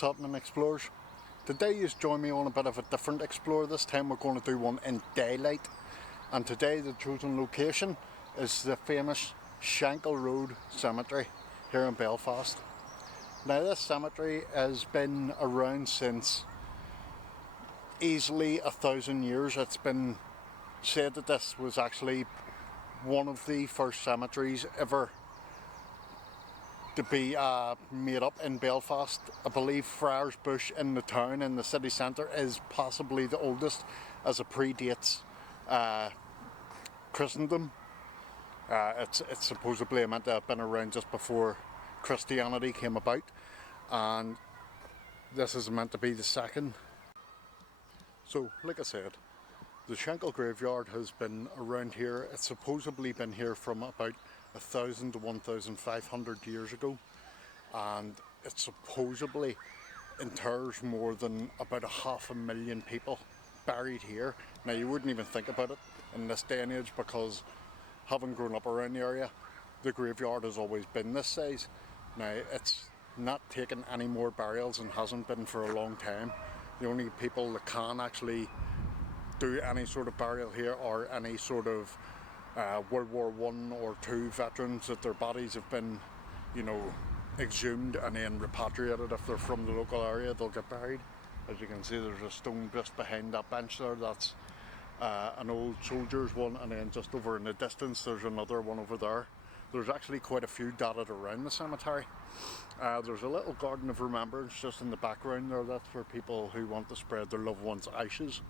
What's happening, explorers? Today you join me on a bit of a different explore. This time we're going to do one in daylight, and today the chosen location is the famous Shankill Road Cemetery here in Belfast. Now this cemetery has been around since easily 1,000 years. It's been said that this was actually one of the first cemeteries ever to be made up in Belfast. I believe Friars Bush in the town, in the city centre, is possibly the oldest, as it predates Christendom. It's supposedly meant to have been around just before Christianity came about, and this is meant to be the second. So, like I said, the Shankill graveyard has been around here. It's supposedly been here from about 1,000 to 1,500 years ago, and it supposedly inters more than about 500,000 people buried here. Now you wouldn't even think about it in this day and age, because having grown up around the area, the graveyard has always been this size. Now it's not taken any more burials and hasn't been for a long time. The only people that can actually do any sort of burial here are any sort of World War I or II veterans that their bodies have been, exhumed and then repatriated. If they're from the local area, they'll get buried. As you can see, there's a stone just behind that bench there. That's an old soldier's one, and then just over in the distance there's another one over there. There's actually quite a few dotted around the cemetery. There's a little garden of remembrance just in the background there. That's for people who want to spread their loved ones' ashes.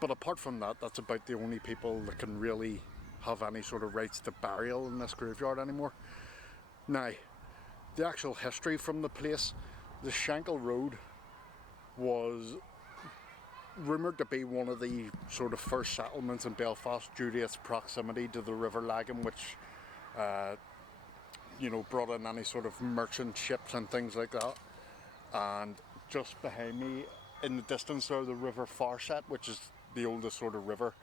But apart from that, that's about the only people that can really have any sort of rights to burial in this graveyard anymore. Now, the actual history from the place, the Shankill Road was rumoured to be one of the sort of first settlements in Belfast due to its proximity to the River Lagan, which brought in any sort of merchant ships and things like that. And just behind me in the distance there, the River Farset, which is the oldest sort of river,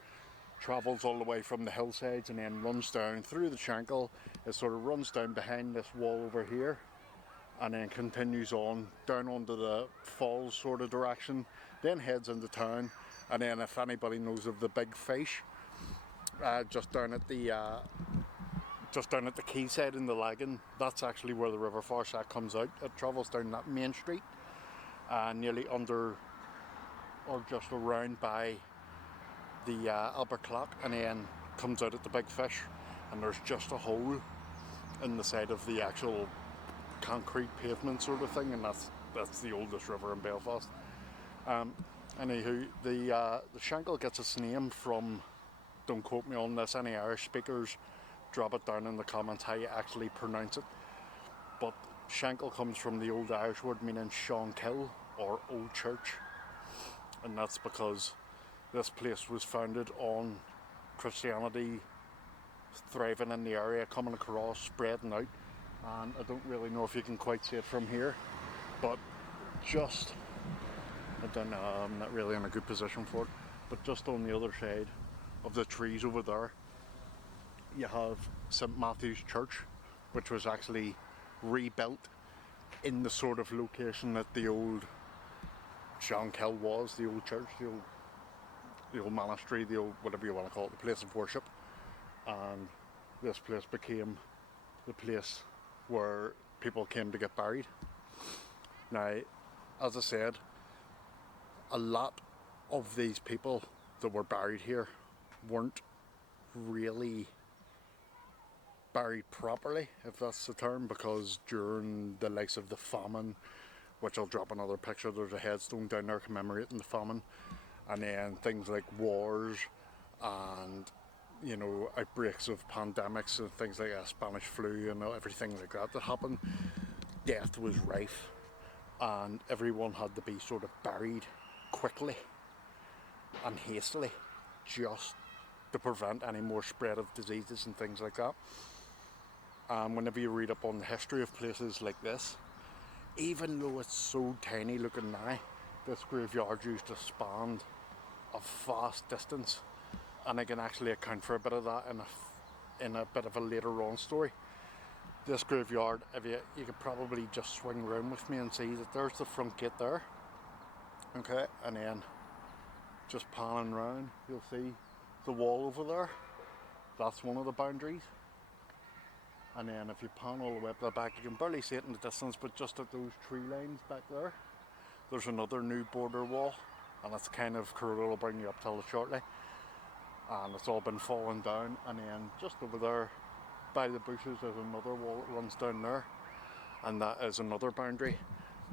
travels all the way from the hillsides and then runs down through the Shankill. It sort of runs down behind this wall over here and then continues on down onto the falls sort of direction, then heads into town. And then if anybody knows of the Big Fish, just down at the quayside in the Lagan, that's actually where the River Farset comes out. It travels down that main street, nearly under or just around by the Albert Clock, and then comes out at the Big Fish, and there's just a hole in the side of the actual concrete pavement sort of thing, and that's the oldest river in Belfast. Anywho, the Shankill gets its name from, don't quote me on this, any Irish speakers, drop it down in the comments how you actually pronounce it, but Shankill comes from the old Irish word meaning Shankill, or old church, and that's because this place was founded on Christianity thriving in the area, coming across, spreading out. And I don't really know if you can quite see it from here, but I don't know, I'm not really in a good position for it, but just on the other side of the trees over there, you have St Matthew's Church, which was actually rebuilt in the sort of location that the old Shankill was, the old church, the old monastery, the old, whatever you want to call it, the place of worship. And this place became the place where people came to get buried. Now, as I said, a lot of these people that were buried here weren't really buried properly, if that's the term, because during the likes of the famine, which I'll drop another picture, there's a headstone down there commemorating the famine, and then things like wars and outbreaks of pandemics and things like Spanish flu and everything like that happened. Death was rife, and everyone had to be sort of buried quickly and hastily just to prevent any more spread of diseases and things like that. Whenever you read up on the history of places like this, even though it's so tiny looking now, this graveyard used to span a vast distance, and I can actually account for a bit of that in a bit of a later on story. This graveyard, if you could probably just swing around with me and see that there's the front gate there. Okay, and then just panning round, you'll see the wall over there. That's one of the boundaries. And then if you pan all the way up the back, you can barely see it in the distance, but just at those tree lines back there, there's another new border wall, and that's kind of corridor will bring you up till shortly. And it's all been falling down, and then just over there by the bushes there's another wall that runs down there, and that is another boundary.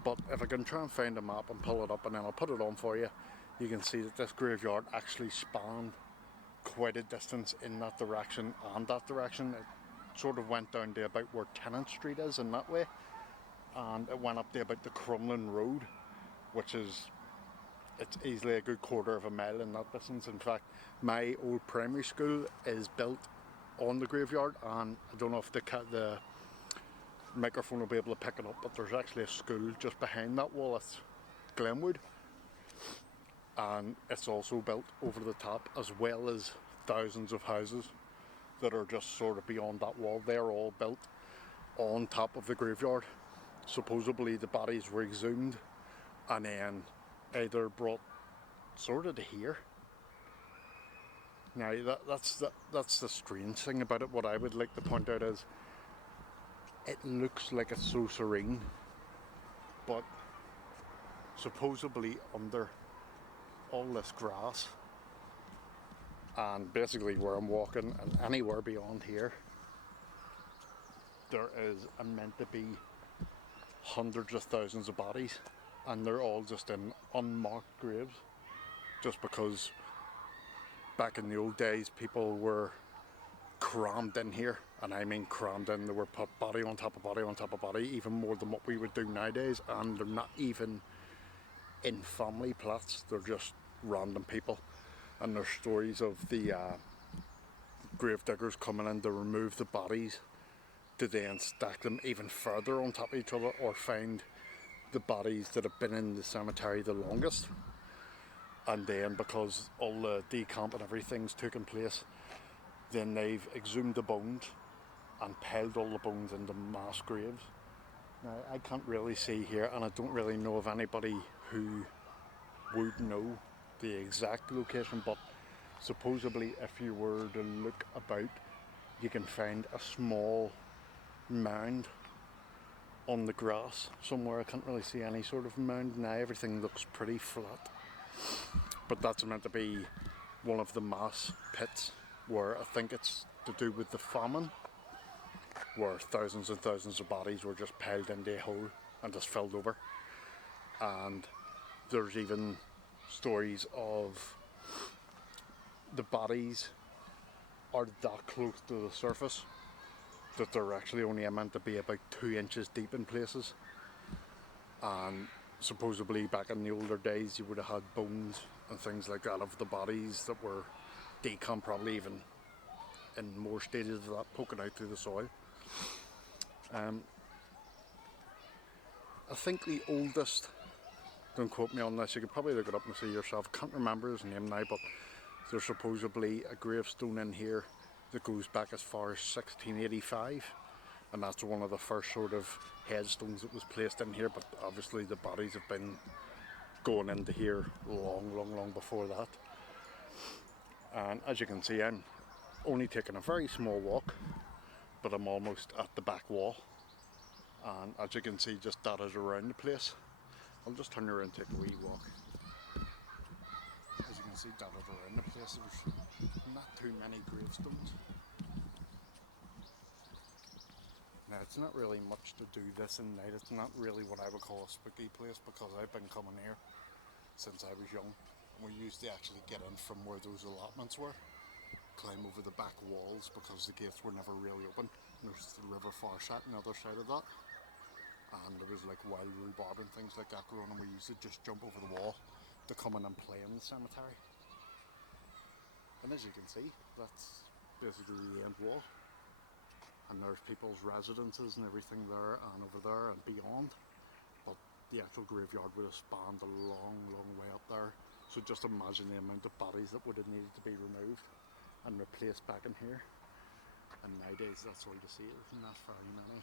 But if I can try and find a map and pull it up and then I'll put it on for you, you can see that this graveyard actually spanned quite a distance in that direction and that direction. It sort of went down to about where Tennant Street is in that way, and it went up to about the Crumlin Road, which is, it's easily a good quarter of a mile in that distance. In fact, my old primary school is built on the graveyard, and I don't know if the microphone will be able to pick it up, but there's actually a school just behind that wall. It's Glenwood, and it's also built over the top, as well as thousands of houses that are just sort of beyond that wall. They're all built on top of the graveyard. Supposedly the bodies were exhumed and then either brought sort of to here. Now that's the strange thing about it. What I would like to point out is it looks like it's so serene, but supposedly under all this grass, and basically where I'm walking and anywhere beyond here, there is meant to be hundreds of thousands of bodies, and they're all just in unmarked graves, just because back in the old days people were crammed in here, and I mean crammed in. They were put body on top of body on top of body, even more than what we would do nowadays, and they're not even in family plots, they're just random people. And there's stories of the grave diggers coming in to remove the bodies to then stack them even further on top of each other, or find the bodies that have been in the cemetery the longest. And then because all the decomp and everything's taken place, then they've exhumed the bones and piled all the bones into mass graves. Now I can't really see here, and I don't really know of anybody who would know the exact location, but supposedly if you were to look about, you can find a small mound on the grass somewhere. I can't really see any sort of mound now, everything looks pretty flat, but that's meant to be one of the mass pits where I think it's to do with the famine, where thousands and thousands of bodies were just piled into a hole and just filled over. And there's even stories of the bodies are that close to the surface that they're actually only meant to be about 2 inches deep in places. And supposedly back in the older days you would have had bones and things like that of the bodies that were decomp, probably even in more stages of that, poking out through the soil. I think the oldest, don't quote me on this, you could probably look it up and see yourself, can't remember his name now, but there's supposedly a gravestone in here that goes back as far as 1685, and that's one of the first sort of headstones that was placed in here. But obviously the bodies have been going into here long before that. And as you can see, I'm only taking a very small walk, but I'm almost at the back wall, and as you can see, just dotted around the place. I'll just turn around and take a wee walk. As you can see, dotted around the place, there's not too many gravestones. Now it's not really much to do this in night. It's not really what I would call a spooky place, because I've been coming here since I was young. We used to actually get in from where those allotments were, climb over the back walls, because the gates were never really open. There's the River Farset on the other side of that, and there was like wild rhubarb and things like that growing, and we used to just jump over the wall to come in and play in the cemetery. And as you can see, that's basically the end wall, and there's people's residences and everything there and over there and beyond, but the actual graveyard would have spanned a long way up there. So just imagine the amount of bodies that would have needed to be removed and replaced back in here. And nowadays that's all you see, there's not very many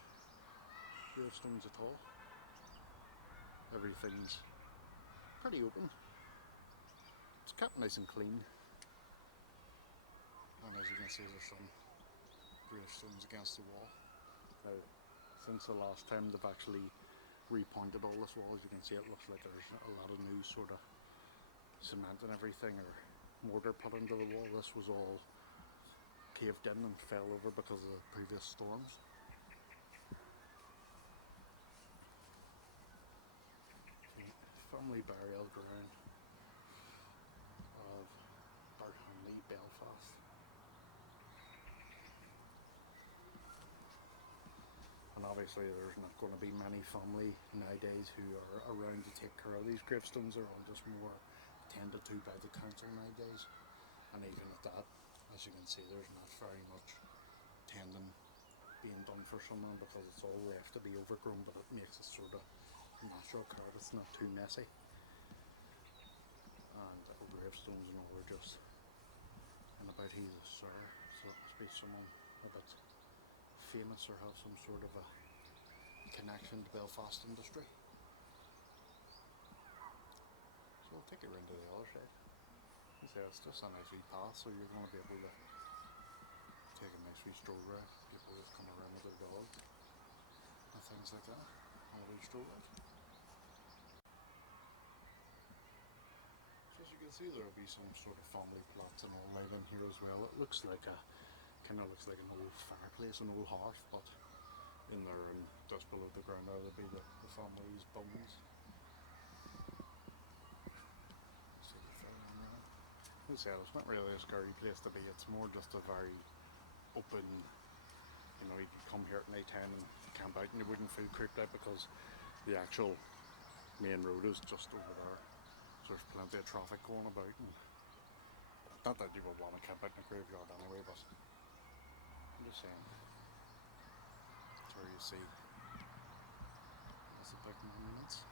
gravestones at all. Everything's pretty open. It's kept nice and clean. And as you can see, there's some gravestones against the wall. Now, since the last time they've actually repointed all this wall, as you can see, it looks like there's a lot of new sort of cement and everything, or mortar put into the wall. This was all caved in and fell over because of the previous storms. Family burial ground of Belfast. And obviously there's not going to be many family nowadays who are around to take care of these gravestones. They're all just more tended to by the council nowadays. And even at that, as you can see, there's not very much tending being done for someone because it's all left to be overgrown, but it makes it sort of natural care. It's not too messy. And the gravestones and all are just in about he's a sir, so it must be someone a bit famous or have some sort of a connection to Belfast industry. So I'll take it round to the other side. You see, it's just a nice wee path, so you're going to be able to take a nice wee stroll around. People just come around with their dog and things like that. On a wee stroll around. So as you can see, there'll be some sort of family plots and all right in here as well. It looks like kind of looks like an old fireplace, an old hearth, but in there and just below the ground there will be the family's bones. See the thing on there. As I said, it's not really a scary place to be. It's more just a very open, you know, you can come here at night time and camp out and you wouldn't feel creeped out because the actual main road is just over there. So there's plenty of traffic going about, and not that you would want to camp out in a graveyard anyway, but I'm just saying. That's where you see lots of big monuments.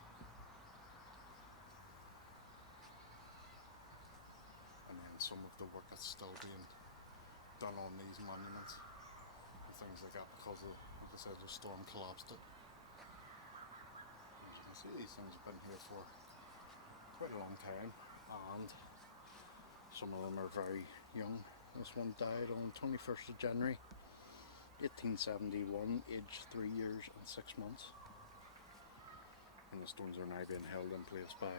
And then some of the work that's still being done on these monuments and things like that because of, like I said, the storm collapsed it. As you can see, these things have been here for quite a long time, and some of them are very young. This one died on 21st of January 1871, aged 3 years and 6 months. And the stones are now being held in place by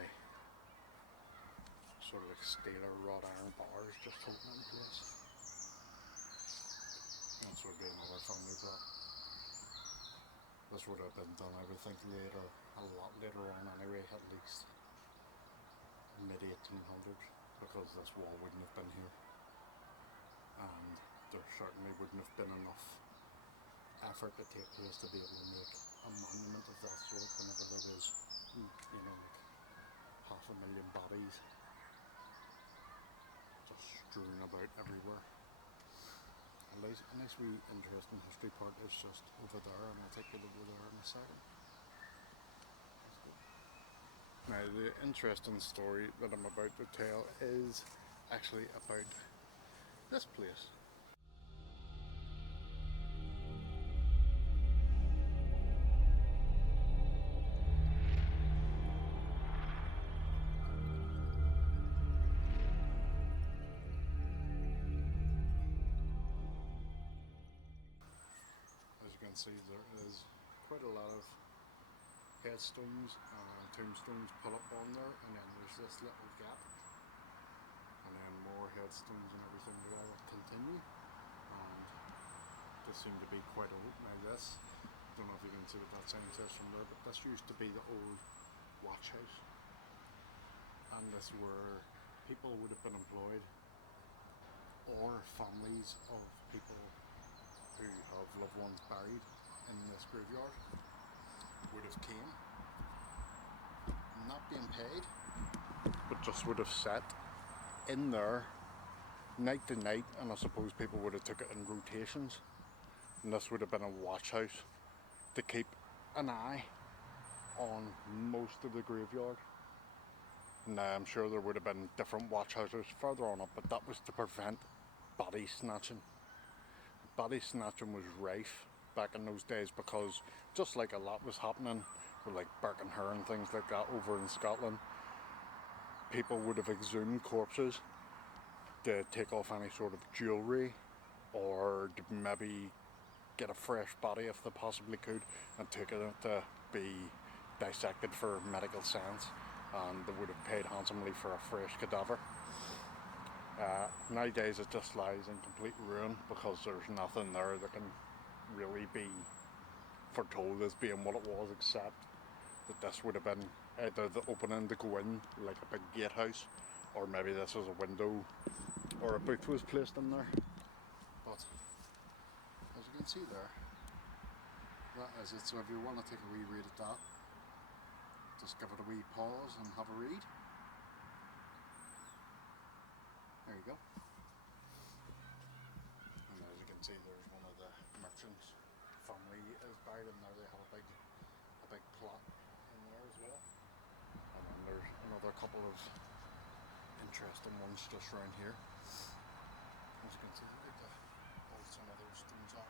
sort of like steel or wrought iron bars just holding it in place. That's would be another family plot. This would have been done, I would think, later, a lot later on anyway, at least mid 1800s, because this wall wouldn't have been here, and there certainly wouldn't have been enough effort to take place to be able to make a monument of that sort whenever there was, you know, like 500,000 bodies just strewn about everywhere. A nice wee interesting history part is just over there, and I'll take you over there in a second. Now, the interesting story that I'm about to tell is actually about this place. As you can see, there is quite a lot of headstones and tombstones put up on there, and then there's this little gap, and then more headstones and everything to all continue, and they seem to be quite old. Now this, don't know if you can see what that sign says from there, but this used to be the old watch house, and this where people would have been employed, or families of people who have loved ones buried in this graveyard would have came, not being paid, but just would have sat in there night to night, and I suppose people would have took it in rotations, and this would have been a watch house to keep an eye on most of the graveyard. Now I'm sure there would have been different watch houses further on up, but that was to prevent body snatching. body snatching was rife back in those days, because just like a lot was happening with like Birkenhair and things like that over in Scotland, people would have exhumed corpses to take off any sort of jewellery, or to maybe get a fresh body if they possibly could, and take it to be dissected for medical science, and they would have paid handsomely for a fresh cadaver. Nowadays it just lies in complete ruin, because there's nothing there that can really be foretold as being what it was, except that this would have been either the opening to go in, like a big gatehouse, or maybe this was a window or a booth was placed in there. But as you can see there, that is it. So if you want to take a wee read at that, just give it a wee pause and have a read. There you go. And as you can see, there's one of the merchants' family is buried in there. They have a big plot in there as well. And then there's another couple of interesting ones just around here. As you can see, look at hold some of those stones up.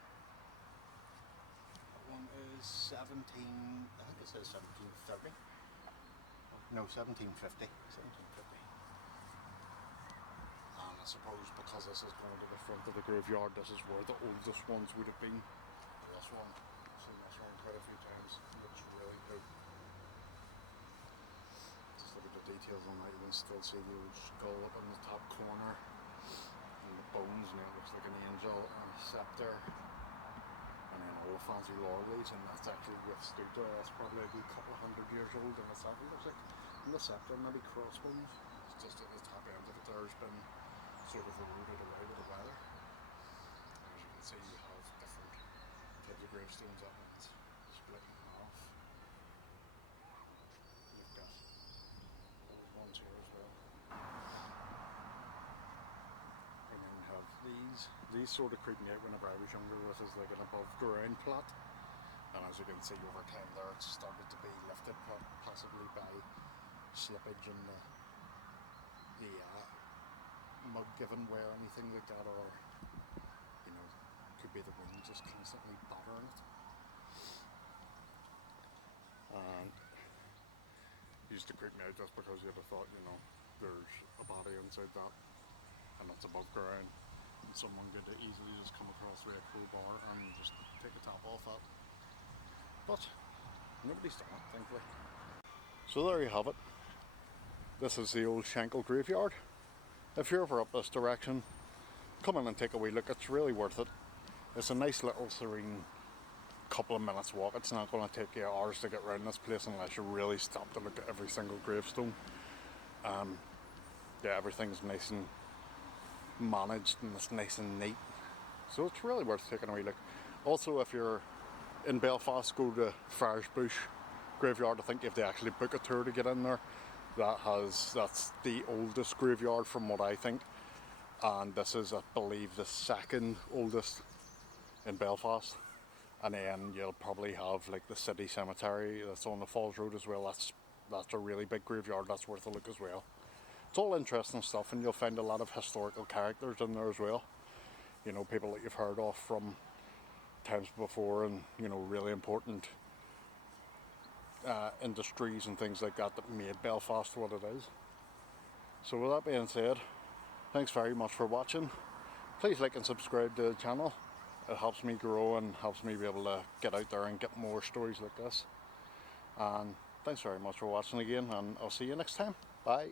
That one is 17, I think it says 1730. No, 1750. 1750. And I suppose because this is going to the front of the graveyard, this is where the oldest ones would have been. This one, I've seen this one quite a few times. It looks really good. Just look at the details on that. You can still see the old skull up in the top corner, and the bones, and it looks like an angel and a scepter, and then all the fancy laurels, and that's actually withstood there. That's probably a good couple of 100 years old, and it's actually looks like, and the scepter, maybe crossbones. It's just at the top end of it there's been sort of eroded away with the weather. As you can see, you have different types of gravestones up, and it's split in half. You've got those ones here as well. And then you have these sort of creeped me out whenever I was younger. This is like an above ground plot, and as you can see over time there, it's started to be lifted, possibly by slippage in the mud giving way or anything like that, or you know, could be the wind just constantly battering it. And it used to creep me out just because you'd have thought, you know, there's a body inside that and it's above ground, and someone could easily just come across with a crowbar and just take the top off that. But nobody's done it, thankfully. So there you have it. This is the old Shankill graveyard. If you're ever up this direction, come in and take a wee look. It's really worth it. It's a nice little serene couple of minutes walk. It's not going to take you hours to get around this place unless you really stop to look at every single gravestone. Yeah, everything's nice and managed and it's nice and neat. So it's really worth taking a wee look. Also, if you're in Belfast, go to Friars Bush graveyard. I think you have to actually book a tour to get in there. That's the oldest graveyard from what I think, and this is, I believe, the second oldest in Belfast. And then you'll probably have like the city cemetery that's on the Falls Road as well. That's a really big graveyard. That's worth a look as well. It's all interesting stuff, and you'll find a lot of historical characters in there as well. You know, people that you've heard of from times before, and you know, really important industries and things like that made Belfast what it is. So with that being said, thanks very much for watching. Please like and subscribe to the channel. It helps me grow and helps me be able to get out there and get more stories like this. And thanks very much for watching again, and I'll see you next time. Bye.